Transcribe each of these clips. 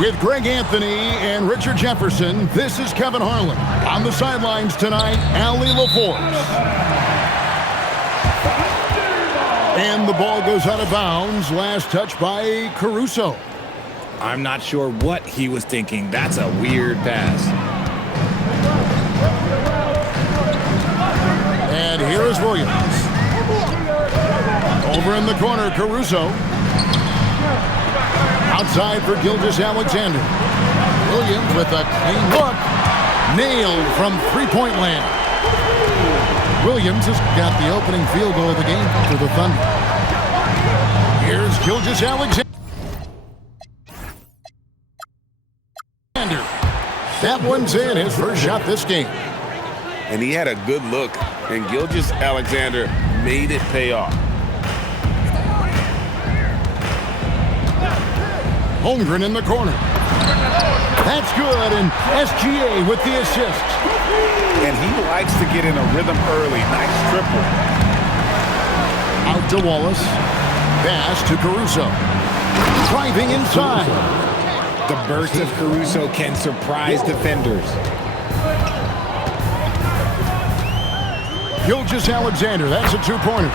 With Greg Anthony and Richard Jefferson, this is Kevin Harlan. On the sidelines tonight, Allie LaForce. And the ball goes out of bounds. Last touch by Caruso. I'm not sure what he was thinking. That's a weird pass. And here is Williams. Over in the corner, Caruso. Outside for Gilgeous-Alexander. Williams with a clean look. Nailed from three-point land. Williams has got the opening field goal of the game for the Thunder. Here's Gilgeous-Alexander. That one's in, his first shot this game. And he had a good look, and Gilgeous-Alexander made it pay off. Holmgren in the corner. That's good, and SGA with the assist. And he likes to get in a rhythm early. Nice triple. Out to Wallace. Pass to Caruso. Driving inside. The burst of Caruso can surprise defenders. Gilgeous-Alexander, that's a two-pointer.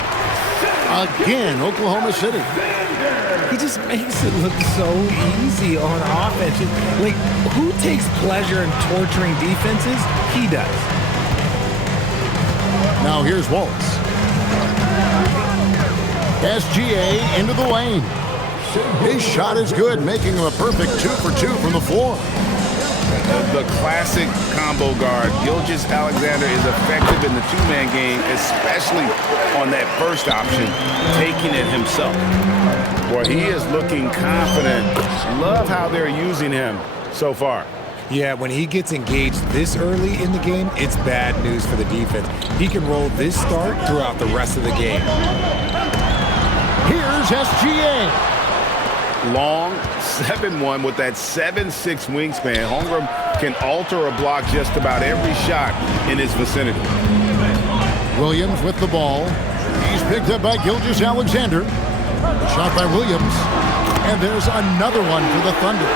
Again, Oklahoma City. He just makes it look so easy on offense. Like, who takes pleasure in torturing defenses? He does. Now here's Wallace. SGA into the lane. His shot is good, making him a perfect 2 for 2 from the floor. The classic combo guard. Gilgeous-Alexander is effective in the two-man game, especially on that first option, taking it himself. Boy, he is looking confident. Love how they're using him so far. Yeah, when he gets engaged this early in the game, it's bad news for the defense. He can roll this start throughout the rest of the game. Here's SGA. Long 7'1" with that 7'6" wingspan. Holmgren can alter a block just about every shot in his vicinity. Williams with the ball. He's picked up by Gilgeous-Alexander. Shot by Williams. And there's another one for the Thunder.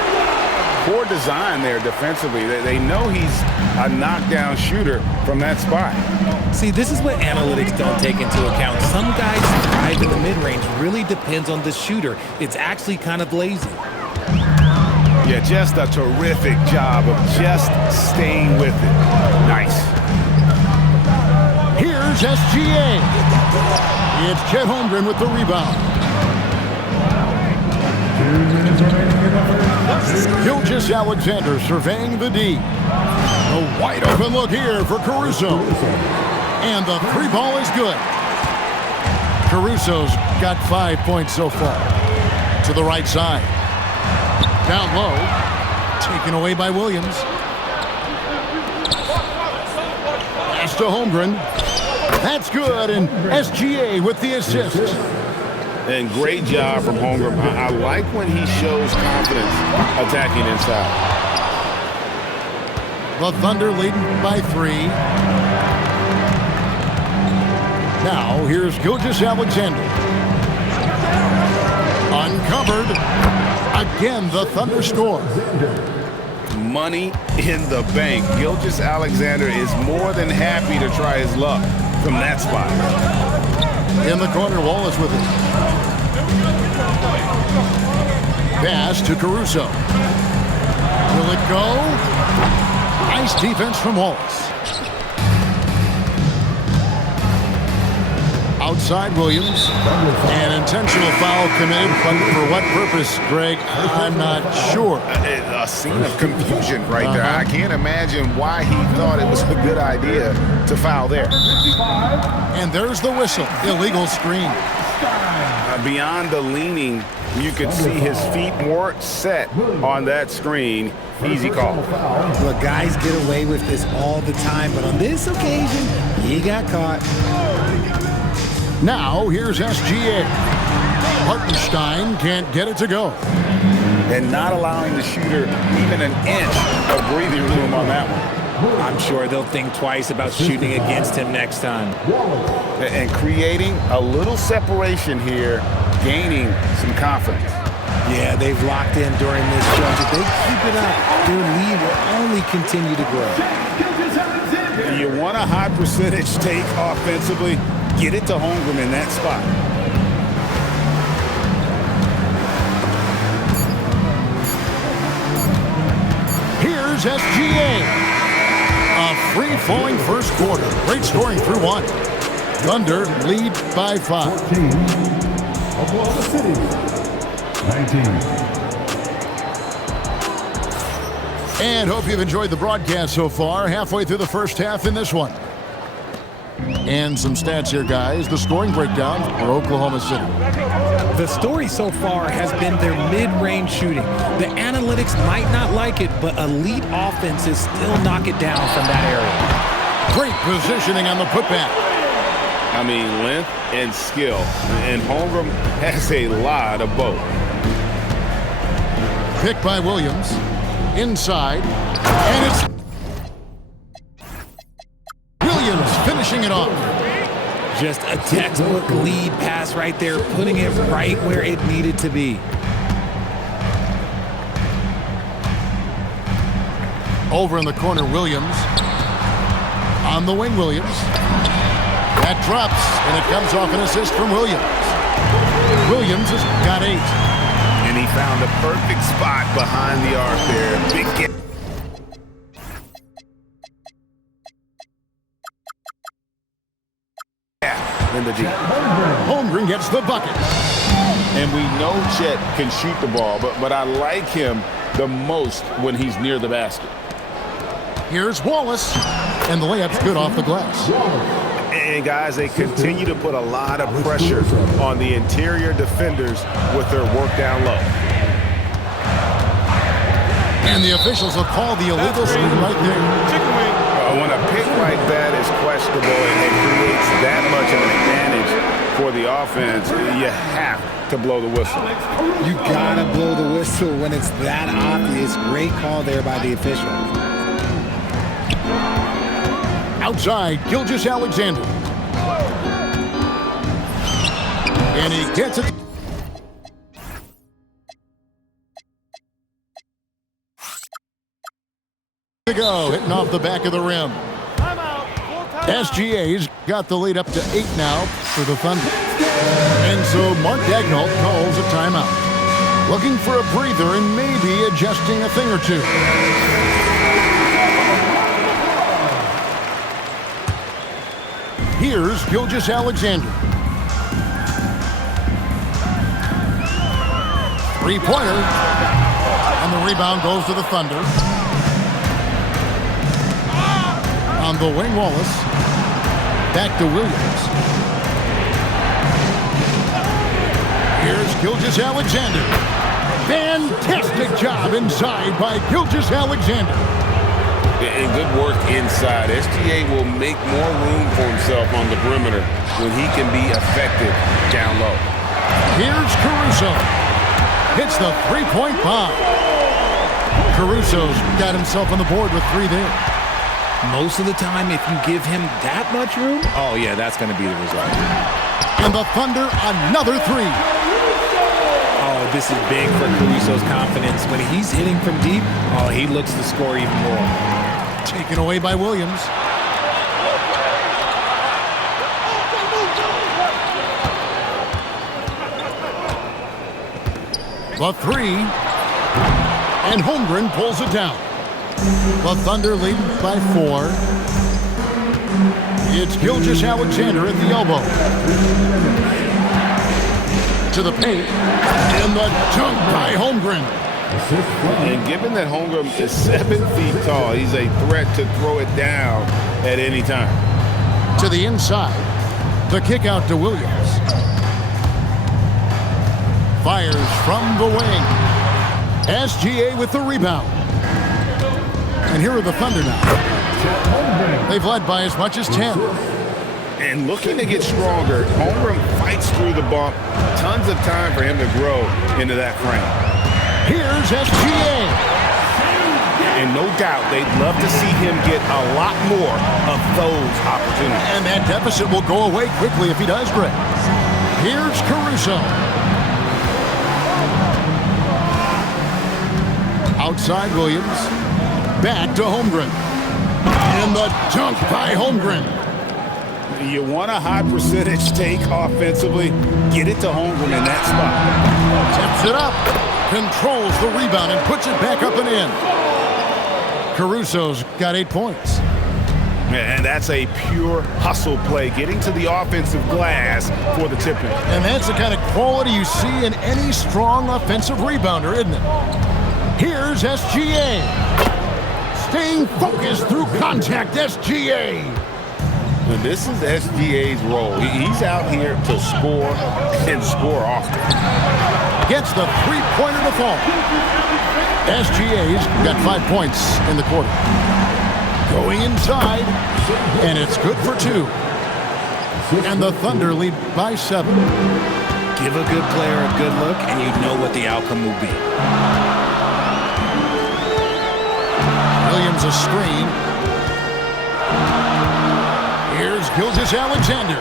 Poor design there defensively. They know he's a knockdown shooter from that spot. See, this is what analytics don't take into account. Some guys thrive in the mid-range. Really depends on the shooter. It's actually kind of lazy. Yeah, just a terrific job of just staying with it. Nice. Here's SGA. It's Chet Holmgren with the rebound. Gilgeous-Alexander surveying the D. A wide open look here for Caruso. And the three ball is good. Caruso's got 5 points so far. To the right side. Down low. Taken away by Williams. Pass to Holmgren. That's good, and SGA with the assist. And great job from Holmgren. I like when he shows confidence attacking inside. The Thunder leading by 3. Now, here's Gilgeous-Alexander. Uncovered. Again, the Thunder score. Money in the bank. Gilgeous-Alexander is more than happy to try his luck from that spot. In the corner, Wallace with it. Pass to Caruso. Will it go? Nice defense from Wallace. Outside Williams. An intentional foul committed, but for what purpose, Greg? I'm not sure. A scene of confusion right there. I can't imagine why he thought it was a good idea to foul there. And there's the whistle. Illegal screen. Beyond the leaning, you could see his feet more set on that screen. Easy call. Look, guys get away with this all the time, but on this occasion, he got caught. Now, here's SGA. Hartenstein can't get it to go. And not allowing the shooter even an inch of breathing room on that one. I'm sure they'll think twice about shooting against him next time. And creating a little separation here, gaining some confidence. Yeah, they've locked in during this stretch. If they keep it up, their lead will only continue to grow. You want a high percentage take offensively, get it to Holmgren in that spot. Here's SGA. A free-flowing first quarter. Great scoring through one. Thunder lead by 5. 14, Oklahoma City, 19. And hope you've enjoyed the broadcast so far. Halfway through the first half in this one. And some stats here, guys. The scoring breakdown for Oklahoma City. The story so far has been their mid-range shooting. The analytics might not like it, but elite offenses still knock it down from that area. Great positioning on the putback. I mean, length and skill. And Holmgren has a lot of both. Pick by Williams. Inside. And it's Williams finishing it off. Just a textbook lead pass right there, putting it right where it needed to be. Over in the corner, Williams. On the wing, Williams. That drops, and it comes off an assist from Williams. Williams has got 8. And he found a perfect spot behind the arc there. Big get. In the deep. Holmgren gets the bucket. And we know Chet can shoot the ball, but I like him the most when he's near the basket. Here's Wallace, and the layup's good off the glass. And guys, they continue to put a lot of pressure on the interior defenders with their work down low. And the officials will call the illegal screen right there. When a pick like that is questionable and it creates that much of an advantage for the offense, you have to blow the whistle. You gotta blow the whistle when it's that obvious. Great call there by the officials. Outside, Gilgeous-Alexander. And he gets it. To go, hitting off the back of the rim. SGA's got the lead up to 8 now for the Thunder. And so Mark Daigneault calls a timeout. Looking for a breather and maybe adjusting a thing or two. Here's Gilgeous-Alexander. Three-pointer. And the rebound goes to the Thunder. On the wing, Wallace. Back to Williams. Here's Gilgeous-Alexander. Fantastic job inside by Gilgeous-Alexander. And good work inside. SGA will make more room for himself on the perimeter when he can be effective down low. Here's Caruso. Hits the three-point bomb. Caruso's got himself on the board with 3 there. Most of the time, if you give him that much room, oh yeah, that's going to be the result. And the Thunder, another 3. Oh, this is big for Caruso's confidence. When he's hitting from deep, oh, he looks to score even more. Taken away by Williams. The 3. And Holmgren pulls it down. The Thunder lead by 4. It's Gilgeous-Alexander at the elbow. To the paint. And the dunk by Holmgren. And given that Holmgren is 7 feet tall, he's a threat to throw it down at any time. To the inside. The kick out to Williams. Fires from the wing. SGA with the rebound. And here are the Thunder now. They've led by as much as 10. And looking to get stronger, Holmgren fights through the bump. Tons of time for him to grow into that frame. Here's SGA. And no doubt, they'd love to see him get a lot more of those opportunities. And that deficit will go away quickly if he does, Greg. Here's Caruso. Outside Williams. Back to Holmgren. And the dunk by Holmgren. You want a high percentage take offensively, get it to Holmgren in that spot. Tips it up. Controls the rebound and puts it back up and in. Caruso's got 8 points. And that's a pure hustle play, getting to the offensive glass for the tip-in. And that's the kind of quality you see in any strong offensive rebounder, isn't it? Here's SGA. Staying focused through contact, SGA. And this is SGA's role. He's out here to score and score often. Gets the three-pointer to fall. SGA's got 5 points in the quarter. Going inside, and it's good for 2. And the Thunder lead by 7. Give a good player a good look, and you know what the outcome will be. Williams a screen. Here's Gilgeous-Alexander.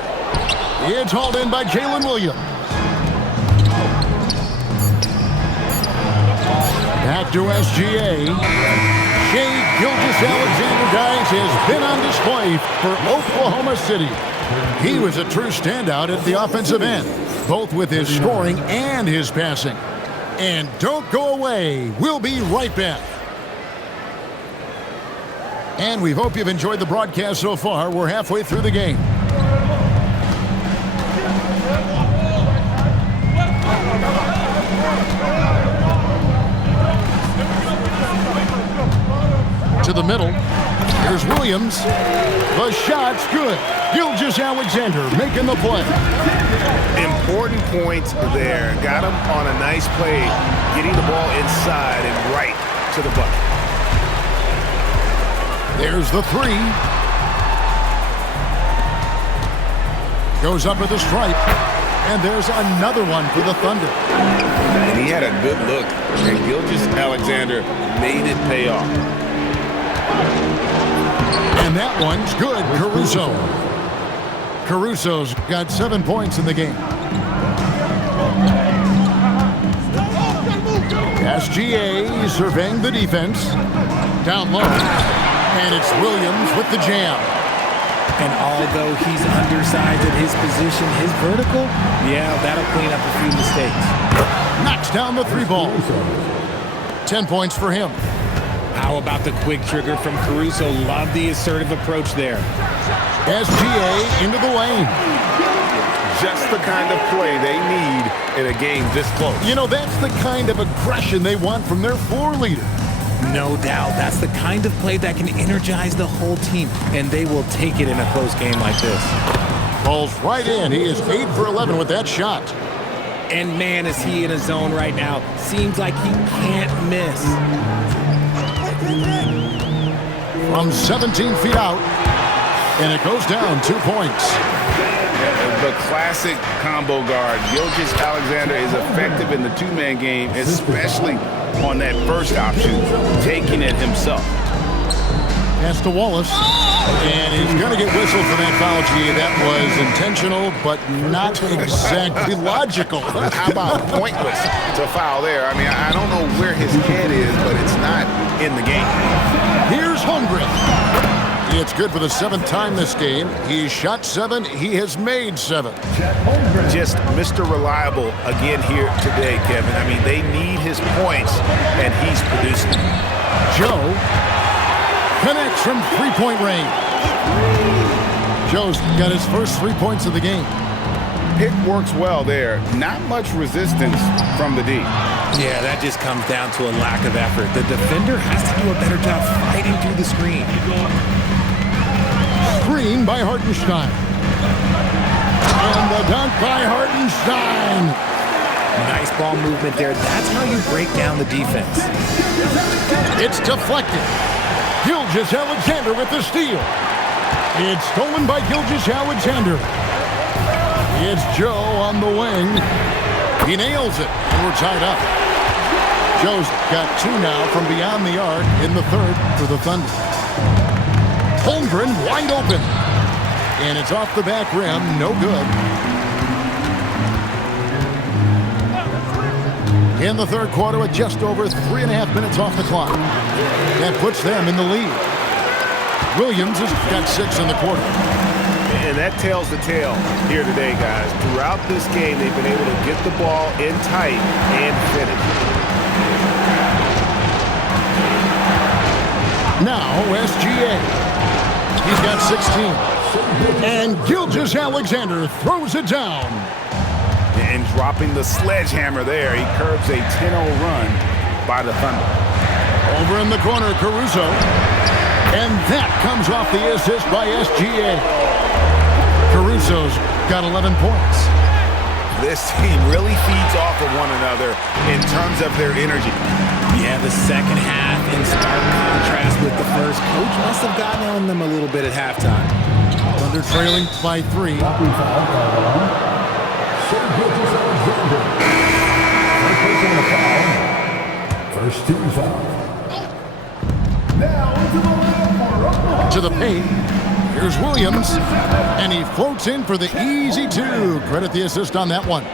It's hauled in by Jalen Williams. Back to SGA. Shai Gilgeous-Alexander, guys, has been on display for Oklahoma City. He was a true standout at the offensive end, both with his scoring and his passing. And don't go away. We'll be right back. And we hope you've enjoyed the broadcast so far. We're halfway through the game. To the middle. Here's Williams. The shot's good. Gilgeous-Alexander making the play. Important point there. Got him on a nice play, getting the ball inside and right to the bucket. There's the 3. Goes up with the stripe. And there's another one for the Thunder. And he had a good look. And Gilgeous-Alexander made it pay off. And that one's good. Caruso. Caruso's got 7 points in the game. SGA surveying the defense. Down low. And it's Williams with the jam. And although he's undersized at his position, his vertical, yeah, that'll clean up a few mistakes. Knocks down the 3 ball. 10 points for him. How about the quick trigger from Caruso? Love the assertive approach there. SGA into the lane. Just the kind of play they need in a game this close. You know, that's the kind of aggression they want from their floor leader. No doubt. That's the kind of play that can energize the whole team, and they will take it in a close game like this. Falls right in. He is 8 for 11 with that shot. And man, is he in a zone right now. Seems like he can't miss. From 17 feet out, and it goes down 2 points. The classic combo guard. Gilgeous-Alexander is effective in the two-man game, especially on that first option, taking it himself. Pass to Wallace, and he's going to get whistled for that foul. Gee, that was intentional, but not exactly logical. How about pointless to foul there? I mean, I don't know where his head is, but it's not in the game. Here's Holmgren. It's good for the 7th time this game. He's shot 7. He has made 7. Just Mr. Reliable again here today, Kevin. I mean, they need his points, and he's producing. Joe connects from 3-point range. Joe's got his first 3 points of the game. Pick works well there. Not much resistance from the D. Yeah, that just comes down to a lack of effort. The defender has to do a better job fighting through the screen. Screen by Hartenstein. And the dunk by Hartenstein. Nice ball movement there. That's how you break down the defense. It's deflected. Gilgeous-Alexander with the steal. It's stolen by Gilgeous-Alexander. It's Joe on the wing. He nails it, and we're tied up. Joe's got 2 now from beyond the arc in the 3rd for the Thunder. Holmgren wide open. And it's off the back rim. No good. in the third quarter with just over 3.5 minutes off the clock. That puts them in the lead. Williams has got 6 in the quarter. And that tells the tale here today, guys. Throughout this game, they've been able to get the ball in tight and finish. Now, SGA. He's got 16. And Gilgeous-Alexander throws it down. And dropping the sledgehammer there, he curbs a 10-0 run by the Thunder. Over in the corner, Caruso. And that comes off the assist by SGA. Caruso's got 11 points. This team really feeds off of one another in terms of their energy. Yeah, the second half in stark contrast with the first. Coach must have gotten on them a little bit at halftime. Thunder trailing by 3. First team foul. Now into the left. To the paint. Here's Williams. And he floats in for the easy 2. Credit the assist on that one.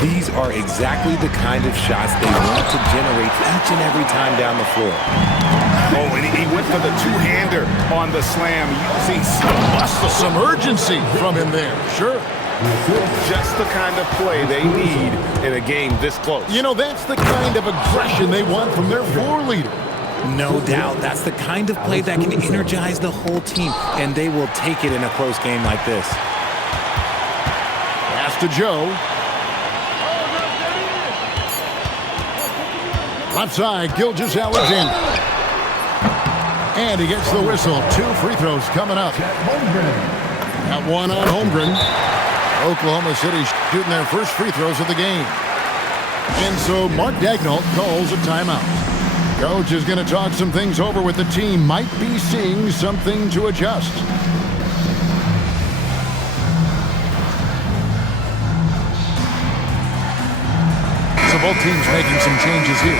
These are exactly the kind of shots they want to generate each and every time down the floor. Oh, and he went for the two-hander on the slam, using some muscle. Some urgency from him there. Sure. Just the kind of play they need in a game this close. You know, that's the kind of aggression they want from their floor leader. No doubt. That's the kind of play that can energize the whole team, and they will take it in a close game like this. Pass to Joe. Left side, Gilgeous-Alexander. And he gets the whistle. 2 free throws coming up. Got one on Holmgren. Oklahoma City shooting their first free throws of the game. And so Mark Daigneault calls a timeout. Coach is going to talk some things over with the team. Might be seeing something to adjust. So both teams making some changes here.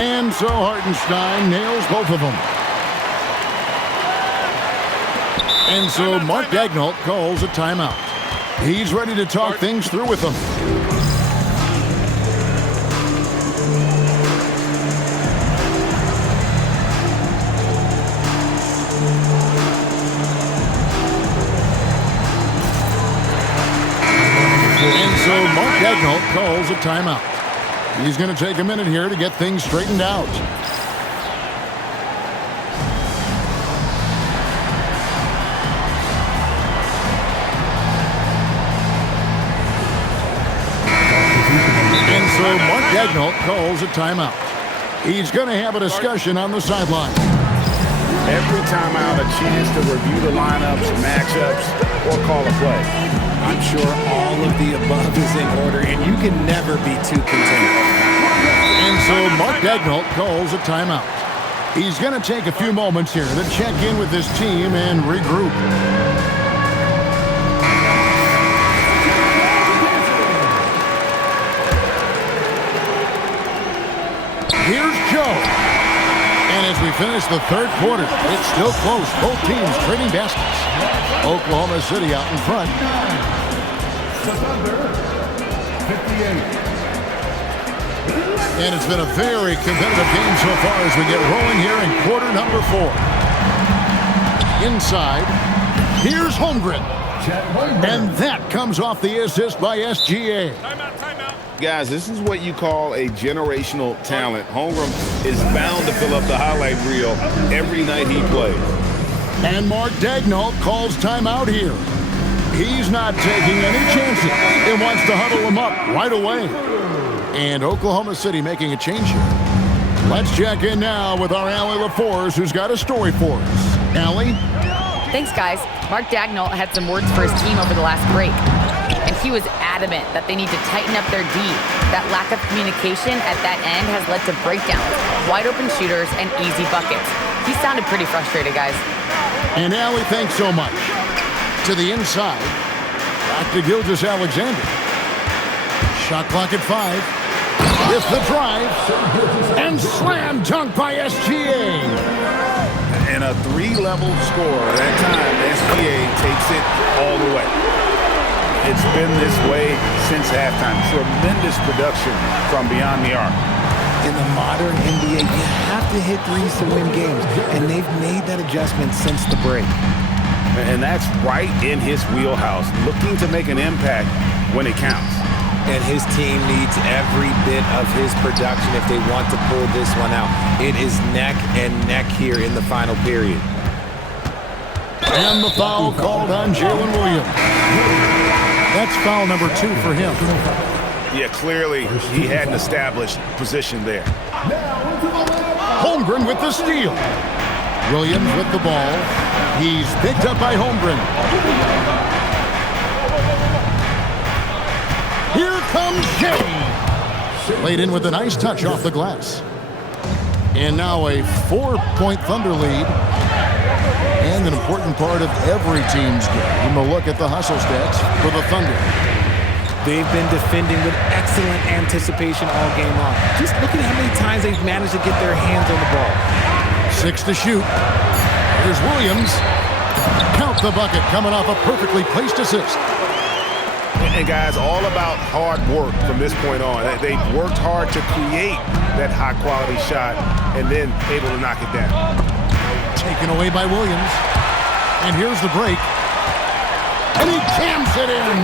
And so Hartenstein nails both of them. And so Mark Daigneault calls a timeout. He's ready to talk things through with them. And so Mark Daigneault calls a timeout. He's going to take a minute here to get things straightened out. And so Mark Daigneault calls a timeout. He's going to have a discussion on the sideline. Every timeout, a chance to review the lineups, matchups, or call a play. I'm sure all of the above is in order, and you can never be too content. And so Mark Daigneault calls a timeout. He's going to take a few moments here to check in with his team and regroup. Here's Joe. And as we finish the third quarter, it's still close. Both teams trading baskets. Oklahoma City out in front. Thunder, 58. And it's been a very competitive game so far as we get rolling here in quarter number 4. Inside, here's Holmgren. And that comes off the assist by SGA. Guys, this is what you call a generational talent. Holmgren is bound to fill up the highlight reel every night he plays. And Mark Daigneault calls timeout here. He's not taking any chances and wants to huddle him up right away. And Oklahoma City making a change here. Let's check in now with our Allie LaForce, who's got a story for us. Allie? Thanks, guys. Mark Daigneault had some words for his team over the last break. And he was adamant that they need to tighten up their D. That lack of communication at that end has led to breakdowns, wide open shooters, and easy buckets. He sounded pretty frustrated, guys. And Allie, thanks so much. To the inside, back to Gilgeous-Alexander. Shot clock at 5. With the drive, and slam dunk by SGA. And And a three-level score. That time, SGA takes it all the way. It's been this way since halftime. Tremendous production from beyond the arc. In the modern NBA, you have to hit threes to win games, and they've made that adjustment since the break. And that's right in his wheelhouse, looking to make an impact when it counts. And his team needs every bit of his production if they want to pull this one out. It is neck and neck here in the final period. And the foul called on Jalen Williams. That's foul number 2 for him. Yeah, clearly he had an established position there. Holmgren with the steal. Williams with the ball. He's picked up by Holmgren. Here comes Shea. Laid in with a nice touch off the glass. And now a 4-point Thunder lead. And an important part of every team's game. A look at the hustle stats for the Thunder. They've been defending with excellent anticipation all game long. Just look at how many times they've managed to get their hands on the ball. 6 to shoot. Here's Williams. Count the bucket coming off a perfectly placed assist. And guys, all about hard work from this point on. They've worked hard to create that high-quality shot and then able to knock it down. Taken away by Williams. And here's the break. And he jams it in.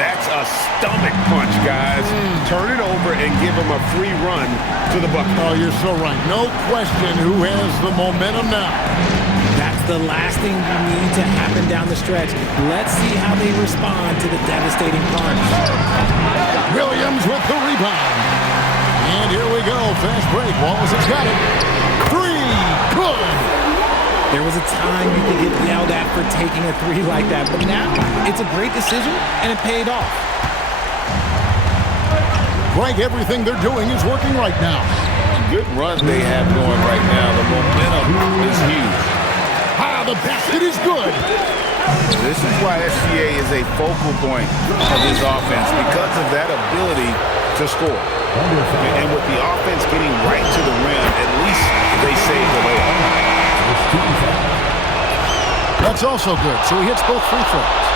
That's a stomach punch, guys. Turn it over and give him a free run to the bucket. Oh, you're so right. No question who has the momentum now. That's the last thing you need to happen down the stretch. Let's see how they respond to the devastating punch. Williams with the rebound. And here we go. Fast break. Wallace has got it. 3. Good. There was a time you could get yelled at for taking a 3 like that, but now it's a great decision, and it paid off. Greg, everything they're doing is working right now. Good run they have going right now. The momentum is huge. Ah, the basket is good. This is why SGA is a focal point of his offense, because of that ability to score. And with the offense getting right to the rim, at least they save the layup. That's also good, so he hits both free throws.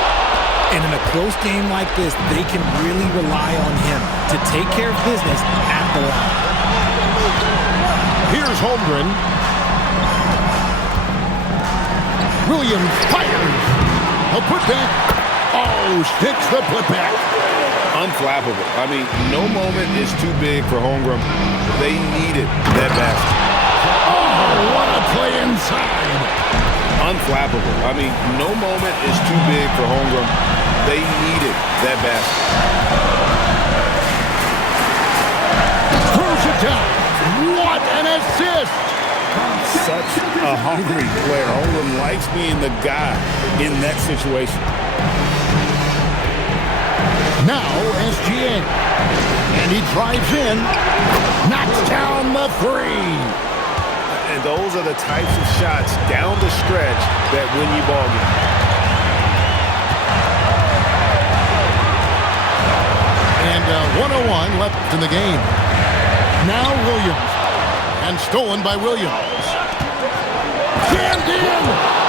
And in a close game like this, they can really rely on him to take care of business at the line. Here's Holmgren. Williams fires. A putback. Oh, sticks the putback. Unflappable. I mean, no moment is too big for Holmgren. They needed that basket. Oh, what a play inside. Unflappable. I mean, no moment is too big for Holmgren. They needed that basket. Throws it down. What an assist. Such a hungry player. Holmgren likes being the guy in that situation. Now SGA. And he drives in. Knocks down the 3. And those are the types of shots down the stretch that win you ball games. And 1:01 left in the game. Now Williams. And stolen by Williams. Jammed in.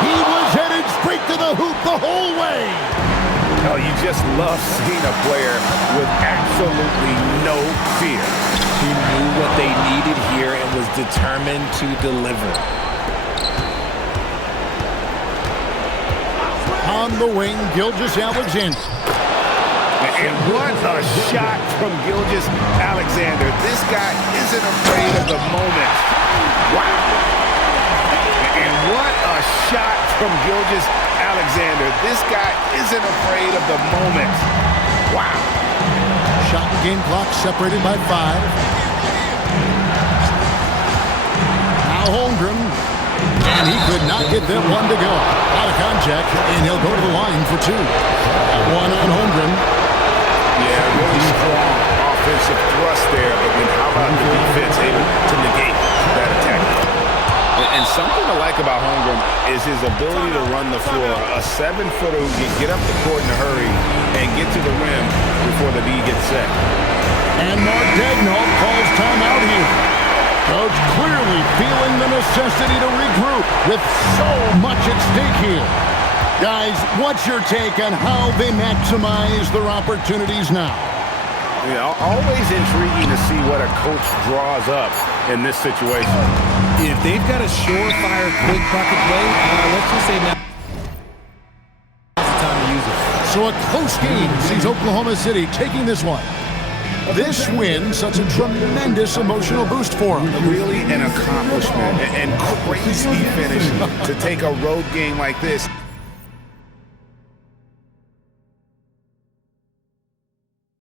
He was headed straight to the hoop the whole way. Oh, you just love seeing a player with absolutely no fear. He knew what they needed here and was determined to deliver. On the wing, Gilgeous-Alexander. And what a shot from Gilgeous-Alexander. This guy isn't afraid of the moment. Wow. And what a shot from Gilgeous-Alexander. This guy isn't afraid of the moment. Wow. Shot and game clock separated by 5. Now Holmgren. And he could not get that one to go. Out of contact, and he'll go to the line for 2. One on Holmgren. Yeah, really strong offensive thrust there, but then how about the defense able to negate that attack? And something I like about Holmgren is his ability to run the floor. A 7-footer who can get up the court in a hurry and get to the rim before the D gets set. And Mark Daigneault calls timeout here. Coach clearly feeling the necessity to regroup with so much at stake here. Guys, what's your take on how they maximize their opportunities now? Yeah, always intriguing to see what a coach draws up in this situation. If they've got a surefire, quick bucket play, let's just say now's the time to use it. So a close game sees Oklahoma City taking this one. This win sets a tremendous emotional boost for them. Really an accomplishment and crazy finish to take a road game like this.